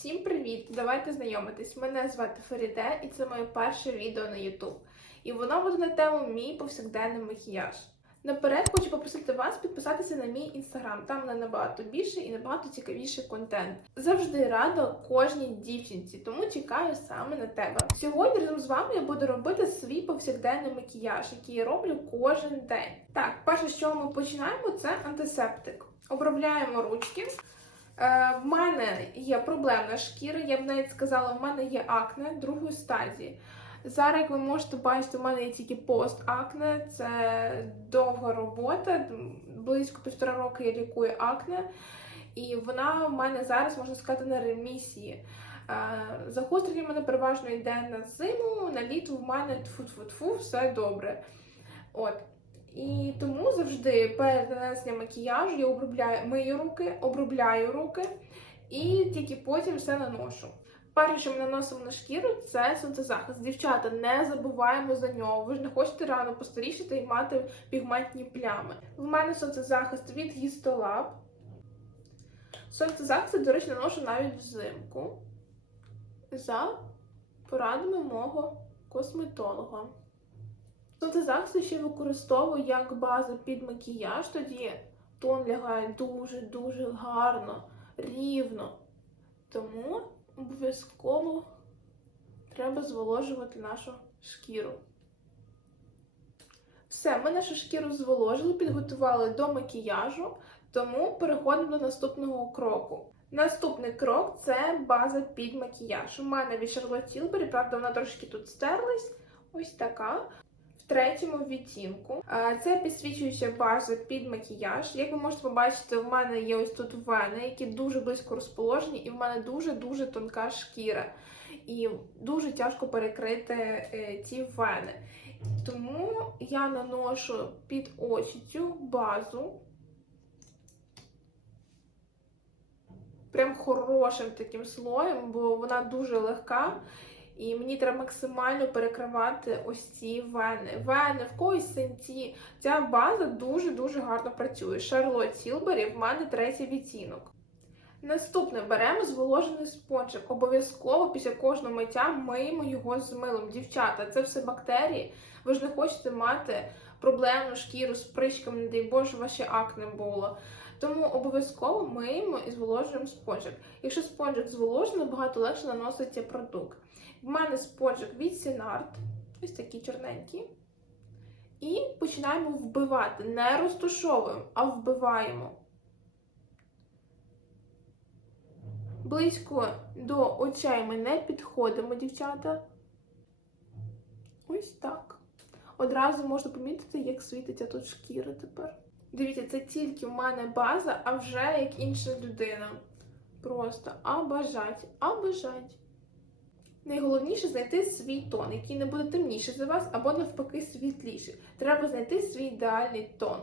Всім привіт! Давайте знайомитись. Мене звати Фаріде, і це моє перше відео на YouTube. І воно буде на тему мій повсякденний макіяж. Наперед хочу попросити вас підписатися на мій інстаграм. Там мене набагато більше і набагато цікавіший контент. Завжди рада кожній дівчинці, тому чекаю саме на тебе. Сьогодні разом з вами я буду робити свій повсякденний макіяж, який я роблю кожен день. Так, перше, чого ми починаємо, це антисептик. Обробляємо ручки. Е, в мене є проблемна шкіра, я б навіть сказала, в мене є акне другої стадії. Зараз, як ви можете бачити, в мене є тільки пост-акне, це довга робота. Близько півтора роки я лікую акне, і вона в мене зараз, можна сказати, на ремісії. Е, Загострення в мене переважно йде на зиму, на літо в мене тфу-тфу-тфу, все добре. От. І тому завжди перед нанесенням макіяжу я обробляю мию руки, обробляю руки і тільки потім все наношу. Перше, що ми наносимо на шкіру, це сонцезахист. Дівчата, не забуваємо за нього. Ви ж не хочете рано постарішити і мати пігментні плями. В мене сонцезахист від Histolab. Сонцезахист, до речі, наношу навіть взимку за порадами мого косметолога. Сонцезахист я ще використовую як базу під макіяж, тоді тон лягає дуже-дуже гарно, рівно. Тому обов'язково треба зволожувати нашу шкіру. Все, ми нашу шкіру зволожили, підготували до макіяжу, тому переходимо до наступного кроку. Наступний крок це база під макіяж. У мене від Charlotte Tilbury, правда, вона трошки тут стерлась. Ось така. Третьому відтінку. Це підсвічуюча база під макіяж. Як ви можете побачити, в мене є ось тут вени, які дуже близько розположені, і в мене дуже-дуже тонка шкіра. І дуже тяжко перекрити е, ці вени. Тому я наношу під очі цю базу. Прям хорошим таким слоєм, бо вона дуже легка. І мені треба максимально перекривати ось ці вени. Вени, в когось синці. Ця база дуже-дуже гарно працює. Charlotte Tilbury в мене третій відтінок. Наступне беремо зволожений спонжик. Обов'язково після кожного миття миємо його з милом. Дівчата, це все бактерії. Ви ж не хочете мати проблемну шкіру з прищиками, не дай Боже, ваше акне було. Тому обов'язково миємо і зволожуємо спонжик. Якщо спонжик зволожений, набагато легше наноситься продукт. В мене спонжик від Сінарт, ось такий чорненький. І починаємо вбивати. Не розтушовуємо, а вбиваємо. Близько до очей ми не підходимо, дівчата. Ось так. Одразу можна помітити, як світиться тут шкіра тепер. Дивіться, це тільки в мене база, а вже як інша людина. Просто а бажать, а бажать. Найголовніше знайти свій тон, який не буде темніший за вас, або навпаки світліший. Треба знайти свій ідеальний тон.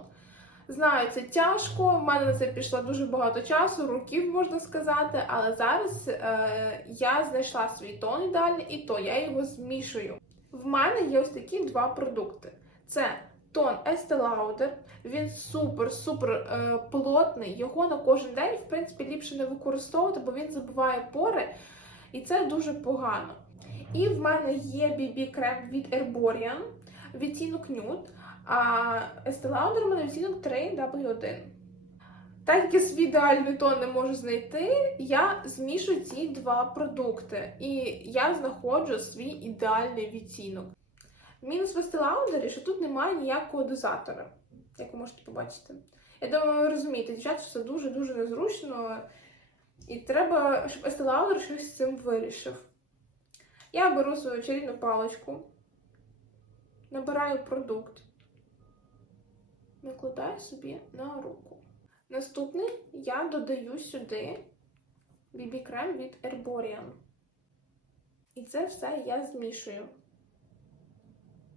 Знаю, це тяжко, в мене на це пішло дуже багато часу, років можна сказати, але зараз е, я знайшла свій тон ідеальний, і то я його змішую. В мене є ось такі два продукти: це тон Estee Lauder, він супер-супер е, плотний. Його на кожен день, в принципі, ліпше не використовувати, бо він забиває пори. І це дуже погано. І в мене є BB крем від Herborian, відтінок Nude, а Estee Lauder у мене відтінок 3W1. Так як я свій ідеальний тон не можу знайти, я змішую ці два продукти. І я знаходжу свій ідеальний відтінок. Мінус в Estee Lauder, що тут немає ніякого дозатора, як ви можете побачити. Я думаю, ви розумієте, дівчата, що це дуже-дуже незручно. І треба, щоб Lauder щось з цим вирішив. Я беру свою чарівну паличку, набираю продукт, накладаю собі на руку. Наступний я додаю сюди BB-крем від Herborian. І це все я змішую.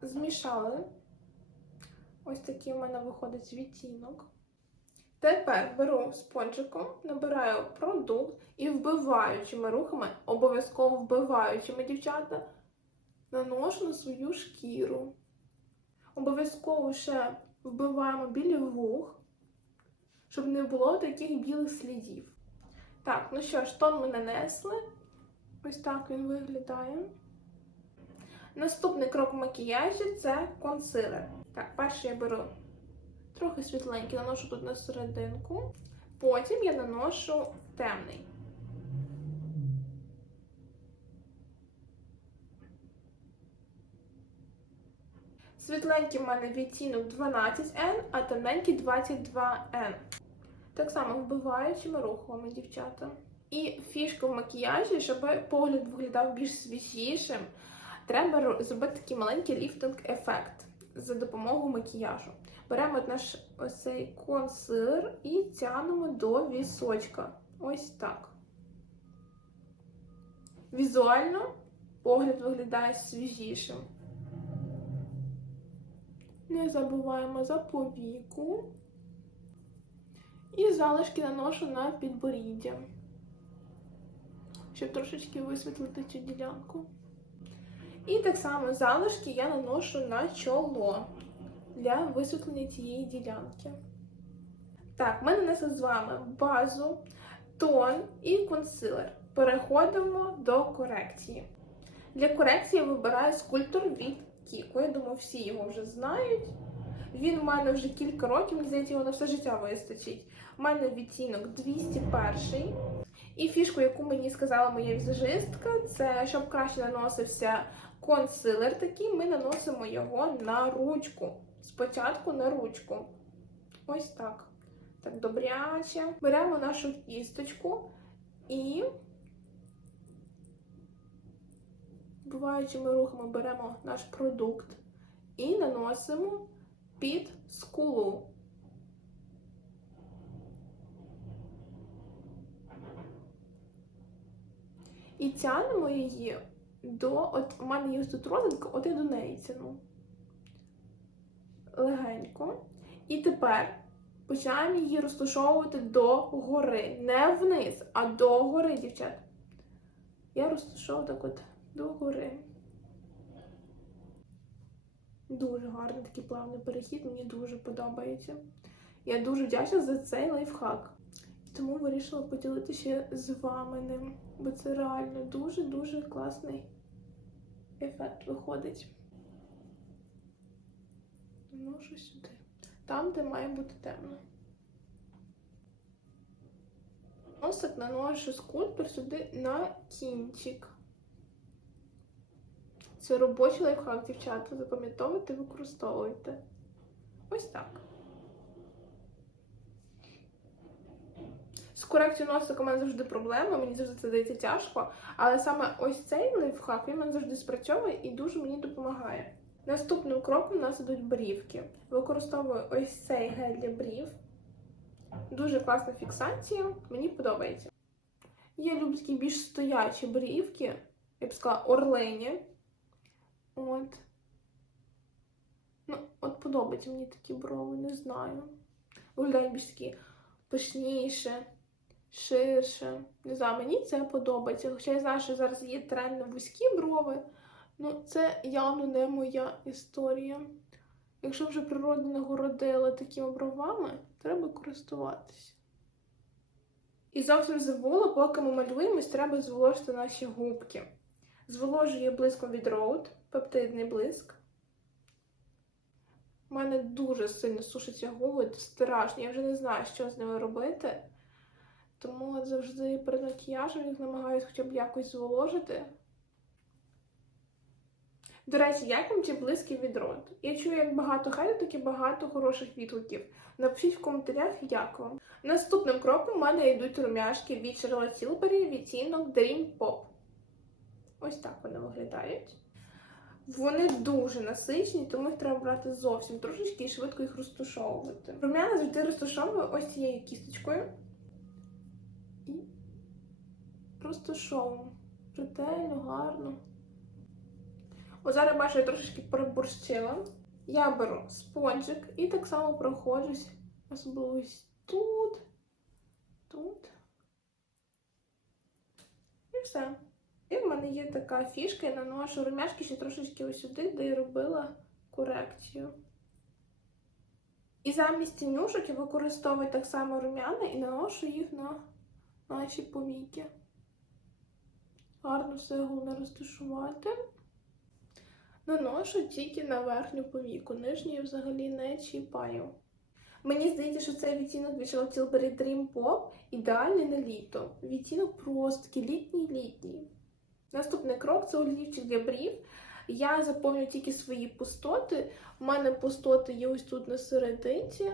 Змішали. Ось такий у мене виходить відтінок. Тепер беру спонжиком, набираю продукт і вбиваючими рухами, обов'язково вбиваючими дівчата, наношу на свою шкіру. Обов'язково ще вбиваємо білі вух, щоб не було таких білих слідів. Так, ну що ж, тон ми нанесли. Ось так він виглядає. Наступний крок в макіяжі це консилер. Так, перший я беру трохи світленький, наношу тут на серединку. Потім я наношу темний. Світленький в мене відтінок 12N, а темненький 22N. Так само вбиваючими рухами, дівчата. І фішка в макіяжі, щоб погляд виглядав більш свіжішим, треба зробити такий маленький ліфтинг-ефект за допомогою макіяжу. Беремо наш ось цей консилер і тягнемо до вісочка. Ось так. Візуально погляд виглядає свіжішим. Не забуваємо за повіку. І залишки наношу на підборіддя, щоб трошечки висвітлити цю ділянку. І так само залишки я наношу на чоло для висвітлення цієї ділянки. Так, ми нанесли з вами базу, тон і консилер. Переходимо до корекції. Для корекції я вибираю скульптор від Кіко. Я думаю, всі його вже знають. Він у мене вже кілька років, мені здається, його на все життя вистачить. У мене відтінок 201. І фішку, яку мені сказала моя візажистка, це щоб краще наносився консилер такий, ми наносимо його на ручку. Спочатку на ручку. Ось так. Так, добряче. Беремо нашу кісточку і вбиваючими рухами беремо наш продукт і наносимо під скулу. І тянемо її до. От у мене є тут родинка, от я до неї тяну. Легенько. І тепер починаємо її розташовувати до гори. Не вниз, а до гори, дівчат. Я розташовую так от до гори. Дуже гарний такий плавний перехід, мені дуже подобається. Я дуже вдячна за цей лайфхак. Тому вирішила поділитися з вами ним, бо це реально дуже-дуже класний ефект виходить. Наношу сюди. Там, де має бути темно. Так наношу скульптор сюди на кінчик. Це робочий лайфхак, дівчата. Запам'ятовуйте, використовуйте. Ось так. З корекцією носика у мене завжди проблема, мені завжди це дається тяжко. Але саме ось цей лайфхак він мене завжди спрацьовує і дуже мені допомагає. Наступним кроком у нас ідуть брівки. Використовую ось цей гель для брів. Дуже класна фіксація, мені подобається. Я люблю такі більш стоячі брівки, я б сказала, орлені. От. Ну, от подобаються мені такі брови, не знаю. Виглядають більш такі пишніше, ширше. Не знаю, мені це подобається. Хоча я знаю, що зараз є тренд на вузькі брови. Ну, це явно не моя історія. Якщо вже природа нагородила такими бровами, треба користуватися. І зовсім забула, поки ми малюємось, треба зволожити наші губки. Зволожую блиском від Rode, пептидний блиск. У мене дуже сильно сушаться губи, це страшно. Я вже не знаю, що з ними робити. Тому от завжди перед макіяжем їх намагаюся хоча б якось зволожити. До речі, як вам ці блиски від Rode? Я чую як багато хайту, так і багато хороших відгуків. Напишіть в коментарях, як вам. Наступним кроком у мене йдуть румяшки від Charlotte Tilbury відтінок Dream Pop. Ось так вони виглядають. Вони дуже насичені, тому їх треба брати зовсім трошечки і швидко їх розтушовувати. Рум'яна завжди розтушовую ось цією кісточкою. І розтушовую. Ретельно, гарно. О, зараз бачу, я трошечки переборщила. Я беру спонжик і так само проходжусь, особливо ось тут, тут. І все. І в мене є така фішка, я наношу румяшки ще трошечки ось сюди, де я робила корекцію. І замість тінюшок я використовую так само рум'яна і наношу їх на наші повіки. Гарно все головне розташувати. Наношу тільки на верхню повіку, нижню я взагалі не чіпаю. Мені здається, що цей відтінок від Charlotte Tilbury Dream Pop ідеальний на літо. Відтінок просто такий літній-літній. Наступний крок це олівчик для брів. Я заповню тільки свої пустоти. У мене пустоти є ось тут на серединці.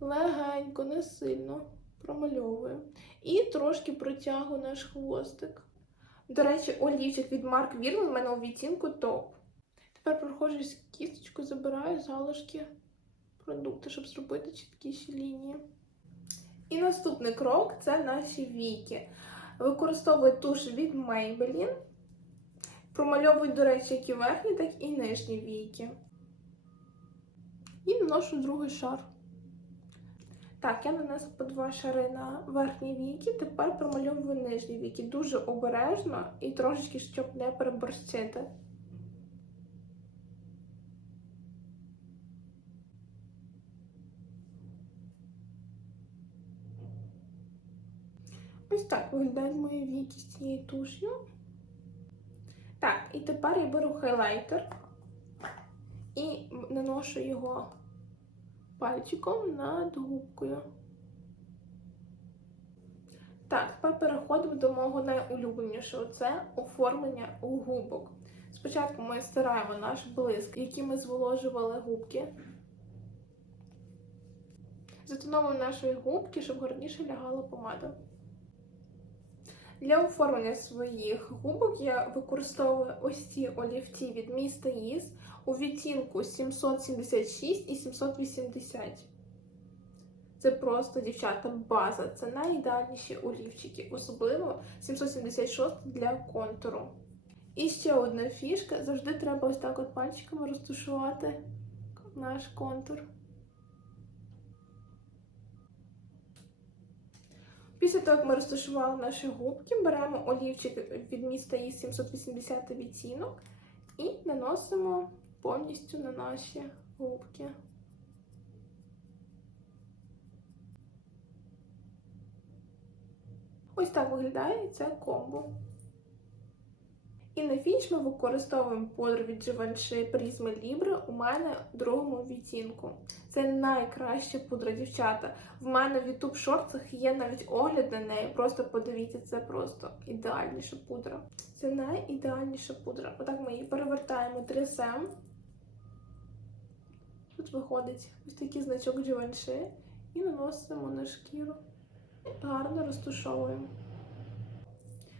Легенько, не сильно промальовую. І трошки протягую наш хвостик. До речі, олівчик від Марк Вірман у мене у відтінку топ. Тепер проходжусь кісточку, забираю залишки продукту, щоб зробити чіткіші лінії. І наступний крок це наші віки. Використовую туш від Maybelline. Промальовую, до речі, як і верхні, так і нижні віки. І наношу другий шар. Так, я нанесла по два шари на верхні віки, тепер промальовую нижні віки. Дуже обережно і трошечки, щоб не переборщити. Ось так виглядають мої віки з цією туш'ю. Так, і тепер я беру хайлайтер і наношу його пальчиком над губкою. Так, тепер переходимо до мого найулюбленішого це оформлення губок. Спочатку ми стираємо наш блиск, який ми зволожували губки. Затоновуємо наші губки, щоб гарніше лягала помада. Для оформлення своїх губок я використовую ось ці олівці від міста Їз у відтінку 776 і 780. Це просто, дівчата, база. Це найідеальніші олівчики, особливо 776 для контуру. І ще одна фішка: завжди треба ось так от пальчиками розташувати наш контур. Після того, як ми розташували наші губки, беремо олівчик від міста і 780 відтінок і наносимо повністю на наші губки. Ось так виглядає це комбо. І на фініш ми використовуємо пудру від Givenchy Prisma Libre у мене в другому відтінку. Це найкраща пудра, дівчата. В мене в YouTube шорцах є навіть огляд на неї. Просто подивіться, це просто ідеальніша пудра. Це найідеальніша пудра. Отак ми її перевертаємо трясем. Виходить ось такий значок Givenchy і наносимо на шкіру. Гарно розтушовуємо.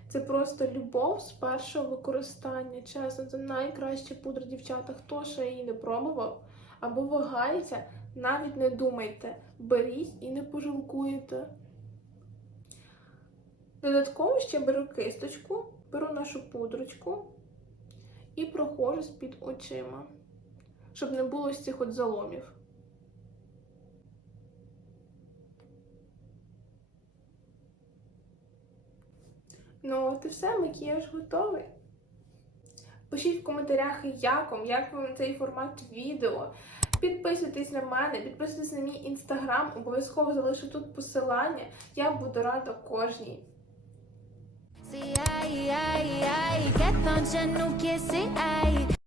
Це просто любов з першого використання. Чесно, це найкраща пудра, дівчата. Хто ще її не пробував або вагається, навіть не думайте. Беріть і не пожалкуєте. Додатково ще беру кисточку, беру нашу пудрочку і проходжусь під очима, щоб не було з цих от заломів. Ну, от і все, макіяж готовий. Пишіть в коментарях, як вам, як вам цей формат відео. Підписуйтесь на мене, підписуйтесь на мій інстаграм, обов'язково залишу тут посилання. Я буду рада кожній.